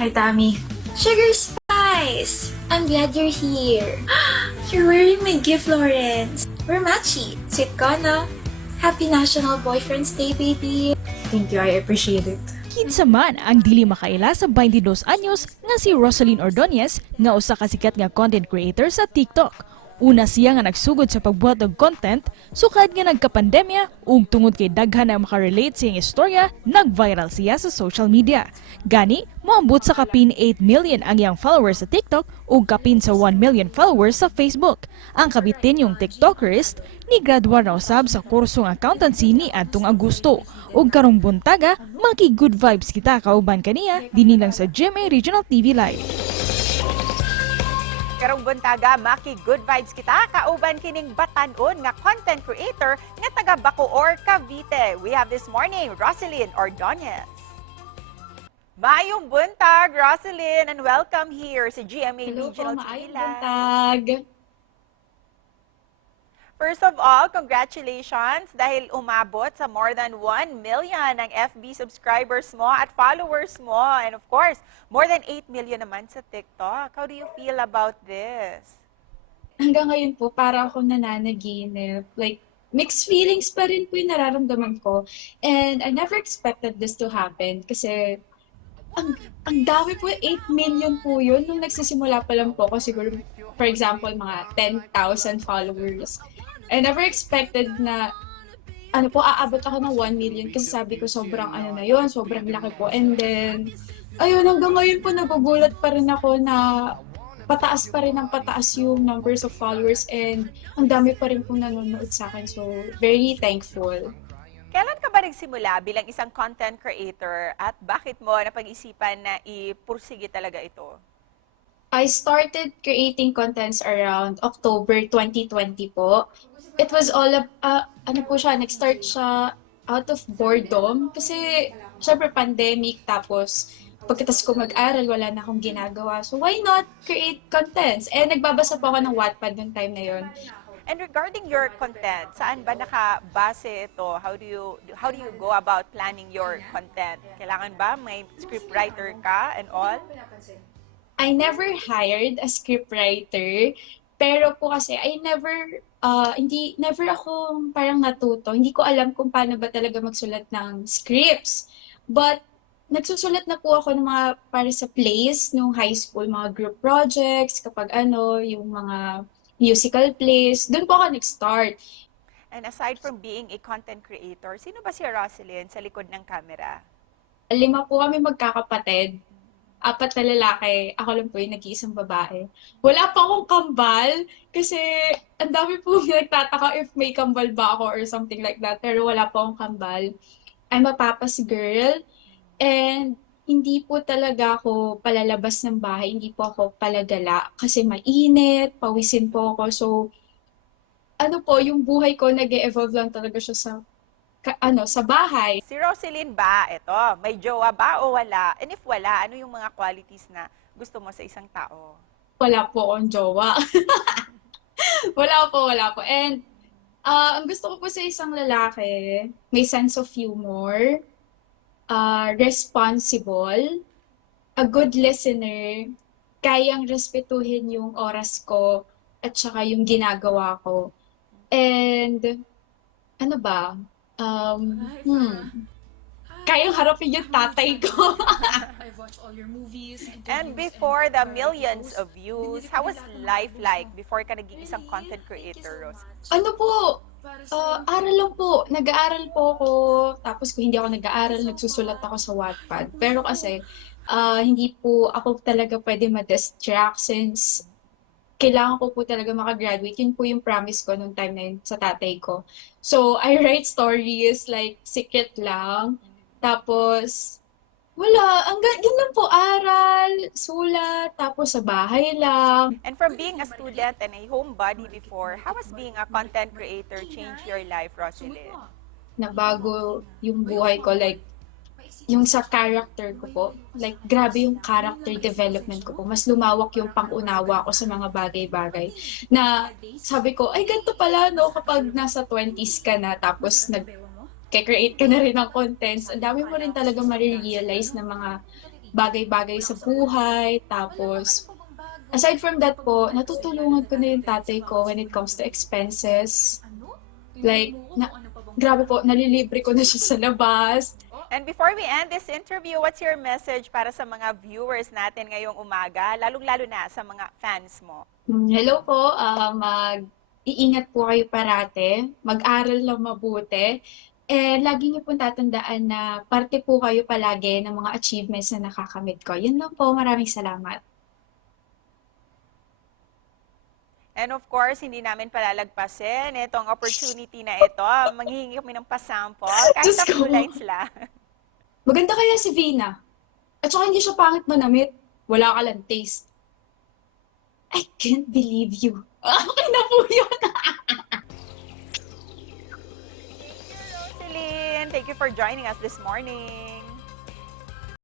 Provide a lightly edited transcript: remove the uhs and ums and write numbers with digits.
Hi, Tami. Sugar Spice! I'm glad you're here. You're wearing my gift, Lawrence. We're matchy. Sweet ka, no? Happy National Boyfriend's Day, baby. Thank you, I appreciate it. Kinsa man ang dili makaila sa 22 anyos nga si Rosaline Ordonez nga usa ka sikat nga content creator sa TikTok. Una siya nga nagsugod sa pagbuhat og content sukad nga nagka-pandemya ug tungod kay daghan ang makarelate sa iyang istorya, nag-viral siya sa social media. Gani, moambot sa kapin 8 million ang iyang followers sa TikTok ug kapin sa 1 million followers sa Facebook. Ang kabitin yung TikTokerist ni graduar na usab sa kursong accountancy ni adtong Agosto. Ug karong buntaga, maki good vibes kita kauban kaniya dinhi lang sa GMA Regional TV Live. Karong buntaga, maki good vibes kita, kauban kining batan-on nga content creator nga taga Bacoor, Cavite. We have this morning, Rosaline Ordonez. Maayong buntag, Rosaline, and welcome here sa GMA Hello po, Regional TV maayong Live. buntag. First of all, congratulations dahil umabot sa more than 1 million ang FB subscribers mo at followers mo. And of course, more than 8 million naman sa TikTok. How do you feel about this? Hanggang ngayon po, para akong nananaginip. Like, mixed feelings pa rin po yung nararamdaman ko. And I never expected this to happen kasi ang dami po, 8 million po yun. Nung nagsisimula pa lang po ako, siguro, for example, mga 10,000 followers. I never expected na aabot ako ng 1 million kasi sabi ko sobrang na yun, sobrang laki po. And then, ayun, hanggang ngayon po nagugulat pa rin ako na pataas pa rin ang pataas yung numbers of followers and ang dami pa rin pong nanonood sa akin. So, very thankful. Kailan ka ba nagsimula bilang isang content creator at bakit mo napag-isipan na ipursige talaga ito? I started creating contents around October 2020 po. It was all nag-start siya out of boredom kasi syempre pandemic tapos pagkatapos ko mag-aral wala na akong ginagawa. So why not create contents? And nagbabasa po ako ng Wattpad noong time na yon. And regarding your content, saan ba nakabase ito? How do you go about planning your content? Kailangan ba may scriptwriter ka and all? I never hired a scriptwriter, pero po kasi never ako parang natuto. Hindi ko alam kung paano ba talaga magsulat ng scripts. But nagsusulat na po ako ng mga para sa plays nung high school, mga group projects, kapag yung mga musical plays. Doon po ako nag-start. And aside from being a content creator, sino ba si Rosaline sa likod ng camera? 5 po kami magkakapatid. 4 na lalaki, ako lang po yung nag-iisang babae. Wala pa akong kambal kasi ang dami po nagtataka if may kambal ba ako or something like that. Pero wala pa akong kambal. I'm a papa's girl and hindi po talaga ako palalabas ng bahay. Hindi po ako palagala kasi mainit, pawisin po ako. So, yung buhay ko nag-e-evolve lang talaga siya sa bahay. Si Rosaline ba, ito, may jowa ba o wala? And if wala, ano yung mga qualities na gusto mo sa isang tao? Wala po akong jowa. Wala po. And ang gusto ko po sa isang lalaki, may sense of humor, responsible, a good listener, kayang respetuhin yung oras ko at saka yung ginagawa ko. And kayang harapin yung tatay ko. And before the millions of views, how was life like before ka naging isang content creator, Rose? Aral lang po. Nag-aaral po ako. Tapos kung hindi ako nag-aaral, nagsusulat ako sa Wattpad. Pero kasi, hindi po ako talaga pwede ma-distract since kailangan ko po talaga makagraduate. Yun po yung promise ko nung time na yun sa tatay ko. So, I write stories like secret lang. Tapos, wala. Yun lang po, aral, sulat, tapos sa bahay lang. And from being a student and a homebody before, how has being a content creator changed your life, Rosaline? Nabago yung buhay ko, like, yung sa character ko po, like, grabe yung character development ko po. Mas lumawak yung pang-unawa ko sa mga bagay-bagay. Na sabi ko, ay, ganito pala, no, kapag nasa 20s ka na, tapos nag-create ka na rin ng contents, ang dami mo rin talaga marirealize na mga bagay-bagay sa buhay. Tapos, aside from that po, natutulungan ko na yung tatay ko when it comes to expenses. Like, grabe po, nalilibre ko na siya sa labas. And before we end this interview, what's your message para sa mga viewers natin ngayong umaga, lalong-lalo na sa mga fans mo? Hello po, mag-iingat po kayo parate, mag-aral lang mabuti, lagi niyo po tatandaan na parte po kayo palagi ng mga achievements na nakakamit ko. Yun lang po, maraming salamat. And of course, hindi namin palalagpasin itong opportunity na ito. Manghihingi kami ng pasample, kahit Diyos a few ko. lines lang. Maganda kaya si Vina. At saka hindi siya pangit manamit. Wala ka lang taste. I can't believe you. Okay na po yun. Rosaline, thank you for joining us this morning.